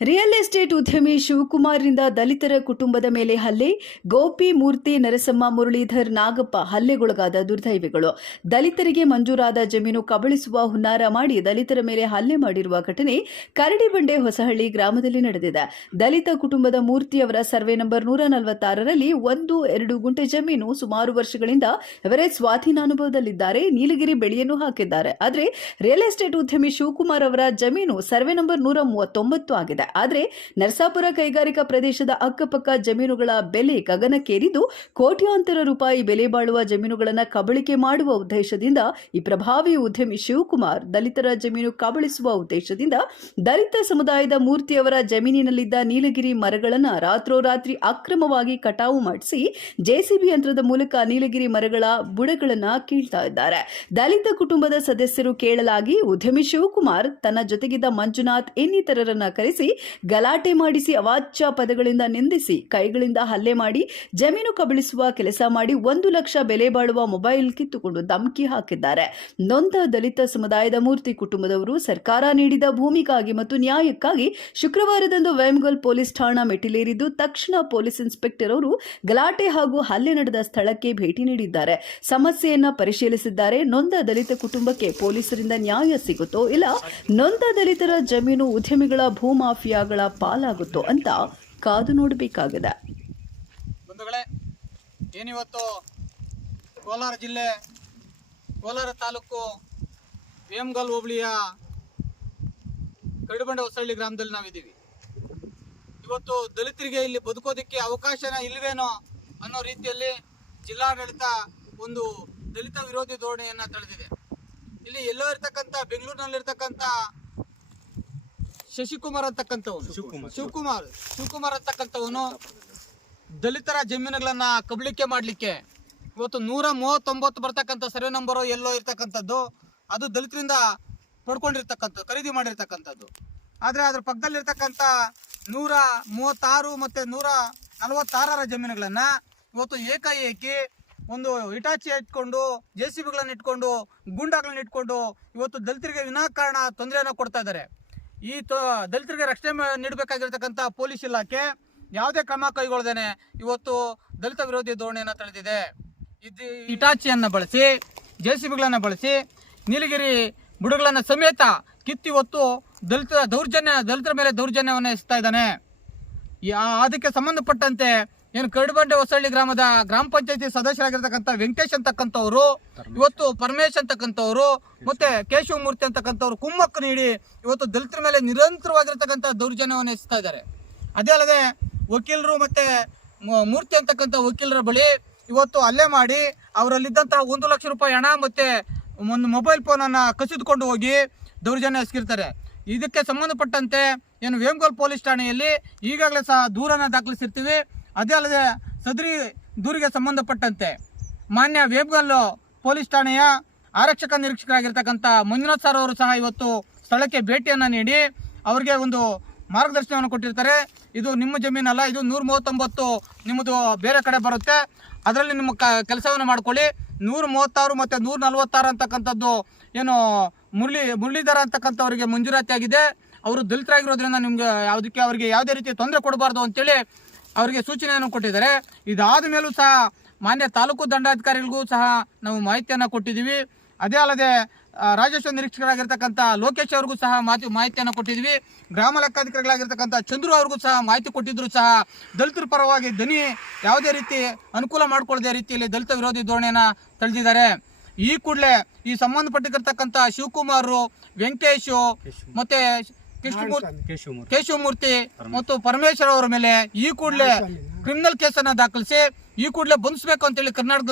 Real estate ಉದ್ಯಮಿ ಶಿವಕುಮಾರ್ರಿಂದ ದಲಿತರ ಕುಟುಂಬದ ಮೇಲೆ ಹಲ್ಲೆ. ಗೋಪಿ ಮೂರ್ತಿ, ನರಸಮ್ಮ ಮುರಳೀಧರ್, ನಾಗಪ್ಪ ಹಲ್ಲೆಗೊಳಗಾದ ದುರ್ದೈವಿಗಳು. ದಲಿತರಿಗೆ ಮಂಜೂರಾದ ಜಮೀನು ಕಬಳಿಸುವ ಹುನ್ನಾರ ಮಾಡಿ ದಲಿತರ ಮೇಲೆ ಹಲ್ಲೆ ಮಾಡಿರುವ ಘಟನೆ ಕರಡಿಬಂಡೆ ಹೊಸಹಳ್ಳಿ ಗ್ರಾಮದಲ್ಲಿ ನಡೆದಿದೆ. ದಲಿತ ಕುಟುಂಬದ ಮೂರ್ತಿಯವರ ಸರ್ವೆ ನಂಬರ್ ನೂರ ನಲವತ್ತಾರರಲ್ಲಿ ಒಂದು, ಎರಡು ಗುಂಟೆ ಜಮೀನು ಸುಮಾರು ವರ್ಷಗಳಿಂದ ಇವರೇ ಸ್ವಾಧೀನಾನುಭವದಲ್ಲಿದ್ದಾರೆ. ನೀಲಗಿರಿ ಬೆಳೆಯನ್ನು ಹಾಕಿದ್ದಾರೆ. ಆದರೆ ರಿಯಲ್ ಎಸ್ಟೇಟ್ ಉದ್ಯಮಿ ಶಿವಕುಮಾರ್ ಅವರ ಜಮೀನು ಸರ್ವೆ ನಂಬರ್ ನೂರ ಮೂವತ್ತೊಂಬತ್ತು ಆಗಿದೆ. ಆದರೆ ನರಸಾಪುರ ಕೈಗಾರಿಕಾ ಪ್ರದೇಶದ ಅಕ್ಕಪಕ್ಕ ಜಮೀನುಗಳ ಬೆಲೆ ಗಗನಕ್ಕೇರಿದ್ದು ಕೋಟ್ಯಾಂತರ ರೂಪಾಯಿ ಬೆಲೆ ಬಾಳುವ ಜಮೀನುಗಳನ್ನು ಕಬಳಿಕೆ ಮಾಡುವ ಉದ್ದೇಶದಿಂದ ಈ ಪ್ರಭಾವಿ ಉದ್ಯಮಿ ಶಿವಕುಮಾರ್ ದಲಿತರ ಜಮೀನು ಕಬಳಿಸುವ ಉದ್ದೇಶದಿಂದ ದಲಿತ ಸಮುದಾಯದ ಮೂರ್ತಿಯವರ ಜಮೀನಿನಲ್ಲಿದ್ದ ನೀಲಗಿರಿ ಮರಗಳನ್ನು ರಾತ್ರೋರಾತ್ರಿ ಅಕ್ರಮವಾಗಿ ಕಟಾವು ಮಾಡಿಸಿ ಜೆಸಿಬಿ ಯಂತ್ರದ ಮೂಲಕ ನೀಲಗಿರಿ ಮರಗಳ ಬುಡಗಳನ್ನು ಕೀಳ್ತಾ ಇದ್ದಾರೆ. ದಲಿತ ಕುಟುಂಬದ ಸದಸ್ಯರು ಕೇಳಲಾಗಿ ಉದ್ಯಮಿ ಶಿವಕುಮಾರ್ ತನ್ನ ಜೊತೆಗಿದ್ದ ಮಂಜುನಾಥ್ ಇನ್ನಿತರರನ್ನ ಕರೆಸಿ ಗಲಾಟೆ ಮಾಡಿಸಿ ಅವಾಚ್ಯ ಪದಗಳಿಂದ ನಿಂದಿಸಿ, ಕೈಗಳಿಂದ ಹಲ್ಲೆ ಮಾಡಿ, ಜಮೀನು ಕಬಳಿಸುವ ಕೆಲಸ ಮಾಡಿ ಒಂದು ಲಕ್ಷ ಬೆಲೆ ಬಾಳುವ ಮೊಬೈಲ್ ಕಿತ್ತುಕೊಂಡು ಧಮಕಿ ಹಾಕಿದ್ದಾರೆ. ನೊಂದ ದಲಿತ ಸಮುದಾಯದ ಮೂರ್ತಿ ಕುಟುಂಬದವರು ಸರ್ಕಾರ ನೀಡಿದ ಭೂಮಿಗಾಗಿ ಮತ್ತು ನ್ಯಾಯಕ್ಕಾಗಿ ಶುಕ್ರವಾರದಂದು ವೇಮಗಲ್ ಪೊಲೀಸ್ ಠಾಣಾ ಮೆಟ್ಟಿಲೇರಿದ್ದು, ತಕ್ಷಣ ಪೊಲೀಸ್ ಇನ್ಸ್ಪೆಕ್ಟರ್ ಅವರು ಗಲಾಟೆ ಹಾಗೂ ಹಲ್ಲೆ ನಡೆದ ಸ್ಥಳಕ್ಕೆ ಭೇಟಿ ನೀಡಿದ್ದಾರೆ. ಸಮಸ್ಯೆಯನ್ನು ಪರಿಶೀಲಿಸಿದ್ದಾರೆ. ನೊಂದ ದಲಿತ ಕುಟುಂಬಕ್ಕೆ ಪೊಲೀಸರಿಂದ ನ್ಯಾಯ ಸಿಗುತ್ತೋ ಇಲ್ಲ, ನೊಂದ ದಲಿತರ ಜಮೀನು ಉದ್ಯಮಿಗಳ ಭೂಮಾಫಿಯಾಗಳ ಪಾಲಾಗುತ್ತೋ ಅಂತ ಕಾದು ನೋಡಬೇಕಾಗಿದೆ. ಬಂಧುಗಳೇ, ಏನಿವತ್ತು ಕೋಲಾರ ಜಿಲ್ಲೆ, ಕೋಲಾರ ತಾಲೂಕು ವೇಮಗಲ್ ಹೋಬಳಿಯ ಕಡುಬಂಡ ಹೊಸಳ್ಳಿ ಗ್ರಾಮದಲ್ಲಿ ನಾವಿದ್ದೀವಿ. ಇವತ್ತು ದಲಿತರಿಗೆ ಇಲ್ಲಿ ಬದುಕೋದಕ್ಕೆ ಅವಕಾಶನ ಇಲ್ಲವೇನೋ ಅನ್ನೋ ರೀತಿಯಲ್ಲಿ ಜಿಲ್ಲಾಡಳಿತ ಒಂದು ದಲಿತ ವಿರೋಧಿ ಧೋರಣೆಯನ್ನು ತಳೆದಿದೆ. ಇಲ್ಲಿ ಎಲ್ಲೋ ಇರ್ತಕ್ಕಂಥ ಬೆಂಗಳೂರಿನಲ್ಲಿರ್ತಕ್ಕಂಥ ಶಶಿಕುಮಾರ್ ಅಂತಕ್ಕಂಥವನು. ಶಿವಕುಮಾರ್. ಶಿವಕುಮಾರ್ ಅಂತಕ್ಕಂಥವನು ದಲಿತರ ಜಮೀನುಗಳನ್ನ ಕಬಳಿಕೆ ಮಾಡಲಿಕ್ಕೆ ಇವತ್ತು ನೂರ ಮೂವತ್ತೊಂಬತ್ತು ಬರ್ತಕ್ಕಂಥ ಸರ್ವೆ ನಂಬರು ಎಲ್ಲೋ ಇರ್ತಕ್ಕಂಥದ್ದು. ಅದು ದಲಿತರಿಂದ ಪಡ್ಕೊಂಡಿರ್ತಕ್ಕಂಥದ್ದು ಖರೀದಿ ಮಾಡಿರ್ತಕ್ಕಂಥದ್ದು. ಆದರೆ ಅದ್ರ ಪಕ್ಕದಲ್ಲಿರ್ತಕ್ಕಂಥ ನೂರ ಮೂವತ್ತಾರು ಮತ್ತು ನೂರ ನಲವತ್ತಾರರ ಜಮೀನುಗಳನ್ನು ಇವತ್ತು ಏಕಾಏಕಿ ಒಂದು ಇಟಾಚಿ ಇಟ್ಕೊಂಡು ಜೆ ಸಿ ಬಿಗಳನ್ನು ಇಟ್ಕೊಂಡು ಗೂಂಡಾಗಳನ್ನ ಇಟ್ಕೊಂಡು ಇವತ್ತು ದಲಿತರಿಗೆ ವಿನಾಕಾರಣ ತೊಂದರೆಯನ್ನು ಕೊಡ್ತಾ ಇದ್ದಾರೆ. ಈ ದಲಿತರಿಗೆ ರಕ್ಷಣೆ ನೀಡಬೇಕಾಗಿರ್ತಕ್ಕಂಥ ಪೊಲೀಸ್ ಇಲಾಖೆ ಯಾವುದೇ ಕ್ರಮ ಕೈಗೊಳ್ಳದೇನೆ ಇವತ್ತು ದಲಿತ ವಿರೋಧಿ ಧೋರಣೆಯನ್ನು ತಳೆದಿದೆ. ಇದು ಇಟಾಚಿಯನ್ನು ಬಳಸಿ ಜೆ ಬಳಸಿ, ನೀಲಗಿರಿ ಬುಡಗಳನ್ನು ಸಮೇತ ಕಿತ್ತಿ ಹೊತ್ತು ದಲಿತ ದೌರ್ಜನ್ಯ, ದಲಿತರ ಮೇಲೆ ದೌರ್ಜನ್ಯವನ್ನು ಎಸ್ತಾ ಇದ್ದಾನೆ. ಅದಕ್ಕೆ ಸಂಬಂಧಪಟ್ಟಂತೆ ಏನು ಕರಡುಬಂಡೆ ಹೊಸಳ್ಳಿ ಗ್ರಾಮದ ಗ್ರಾಮ ಪಂಚಾಯತಿ ಸದಸ್ಯರಾಗಿರ್ತಕ್ಕಂಥ ವೆಂಕಟೇಶ್ ಅಂತಕ್ಕಂಥವ್ರು ಇವತ್ತು ಪರಮೇಶ್ ಅಂತಕ್ಕಂಥವ್ರು ಮತ್ತೆ ಕೇಶವಮೂರ್ತಿ ಅಂತಕ್ಕಂಥವ್ರು ಕುಮ್ಮಕ್ಕು ನೀಡಿ ಇವತ್ತು ದಲಿತರ ಮೇಲೆ ನಿರಂತರವಾಗಿರ್ತಕ್ಕಂಥ ದೌರ್ಜನ್ಯವನ್ನು ಎಸ್ತಾ ಇದ್ದಾರೆ. ಅದೇ ಅಲ್ಲದೆ ವಕೀಲರು ಮತ್ತೆ ಮೂರ್ತಿ ಅಂತಕ್ಕಂಥ ವಕೀಲರ ಬಳಿ ಇವತ್ತು ಹಲ್ಲೆ ಮಾಡಿ ಅವರಲ್ಲಿದ್ದಂತಹ ಒಂದು ಲಕ್ಷ ರೂಪಾಯಿ ಹಣ ಮತ್ತೆ ಒಂದು ಮೊಬೈಲ್ ಫೋನನ್ನು ಕಸಿದುಕೊಂಡು ಹೋಗಿ ದೌರ್ಜನ್ಯ ಎಸಗಿರ್ತಾರೆ. ಇದಕ್ಕೆ ಸಂಬಂಧಪಟ್ಟಂತೆ ಏನು ವೇಮಗೋಲ್ ಪೊಲೀಸ್ ಠಾಣೆಯಲ್ಲಿ ಈಗಾಗಲೇ ಸಹ ದೂರನ್ನು ದಾಖಲಿಸಿರ್ತೀವಿ. ಅದೇ ಅಲ್ಲದೆ ಸದ್ರಿ ದೂರಿಗೆ ಸಂಬಂಧಪಟ್ಟಂತೆ ಮಾನ್ಯ ವೇಬ್ಗಲ್ಲು ಪೊಲೀಸ್ ಠಾಣೆಯ ಆರಕ್ಷಕ ನಿರೀಕ್ಷಕರಾಗಿರ್ತಕ್ಕಂಥ ಮಂಜುನಾಥ್ ಸರ್ ಅವರು ಸಹ ಇವತ್ತು ಸ್ಥಳಕ್ಕೆ ಭೇಟಿಯನ್ನು ನೀಡಿ ಅವರಿಗೆ ಒಂದು ಮಾರ್ಗದರ್ಶನವನ್ನು ಕೊಟ್ಟಿರ್ತಾರೆ. ಇದು ನಿಮ್ಮ ಜಮೀನಲ್ಲ, ಇದು ನೂರ ಮೂವತ್ತೊಂಬತ್ತು ನಿಮ್ಮದು ಬೇರೆ ಕಡೆ ಬರುತ್ತೆ. ಅದರಲ್ಲಿ ನಿಮ್ಮ ಕ, ಕೆಲಸವನ್ನು ಮಾಡ್ಕೊಳ್ಳಿ. ನೂರ ಮೂವತ್ತಾರು ಮತ್ತು ನೂರ ನಲ್ವತ್ತಾರು ಅಂತಕ್ಕಂಥದ್ದು ಏನು ಮುರಳಿ, ಮುರಳೀಧರ ಅಂತಕ್ಕಂಥವರಿಗೆ ಮಂಜೂರಾತಿ ಆಗಿದೆ ಅವರು ದಲಿತರಾಗಿರೋದ್ರಿಂದ ನಿಮಗೆ ಯಾವುದಕ್ಕೆ, ಅವರಿಗೆ ಯಾವುದೇ ರೀತಿ ತೊಂದರೆ ಕೊಡಬಾರ್ದು ಅಂತೇಳಿ ಅವರಿಗೆ ಸೂಚನೆಯನ್ನು ಕೊಟ್ಟಿದ್ದಾರೆ. ಇದಾದ ಮೇಲೂ ಸಹ ಮಾನ್ಯ ತಾಲೂಕು ದಂಡಾಧಿಕಾರಿಗಳಿಗೂ ಸಹ ನಾವು ಮಾಹಿತಿಯನ್ನು ಕೊಟ್ಟಿದ್ದೀವಿ. ಅದೇ ಅಲ್ಲದೆ ರಾಜಸ್ವ ನಿರೀಕ್ಷಕರಾಗಿರ್ತಕ್ಕಂಥ ಲೋಕೇಶ್ ಅವ್ರಿಗೂ ಸಹ ಮಾಹಿತಿ ಮಾಹಿತಿಯನ್ನು ಕೊಟ್ಟಿದ್ವಿ ಗ್ರಾಮ ಲೆಕ್ಕಾಧಿಕಾರಿಗಳಾಗಿರ್ತಕ್ಕಂಥ ಚಂದ್ರು ಅವ್ರಿಗೂ ಸಹ ಮಾಹಿತಿ ಕೊಟ್ಟಿದ್ರು ಸಹ ದಲಿತರ ಪರವಾಗಿ ದನಿ ಯಾವುದೇ ರೀತಿ ಅನುಕೂಲ ಮಾಡಿಕೊಳ್ಳದೇ ರೀತಿಯಲ್ಲಿ ದಲಿತ ವಿರೋಧಿ ಧೋರಣೆಯನ್ನು ತಳೆದಿದ್ದಾರೆ. ಈ ಕೂಡಲೇ ಈ ಸಂಬಂಧಪಟ್ಟಿರ್ತಕ್ಕಂಥ ಶಿವಕುಮಾರ್ ವೆಂಕಟೇಶು. ಮತ್ತೆ ಕೇಶವಮೂರ್ತಿ ಮತ್ತು ಪರಮೇಶ್ವರ್ ಅವರ ಮೇಲೆ ಈ ಕೂಡಲೇ ಕ್ರಿಮಿನಲ್ ಕೇಸನ್ನು ದಾಖಲಿಸಿ ಈ ಕೂಡಲೇ ಬಂಧಿಸಬೇಕು ಅಂತೇಳಿ ಕರ್ನಾಟಕ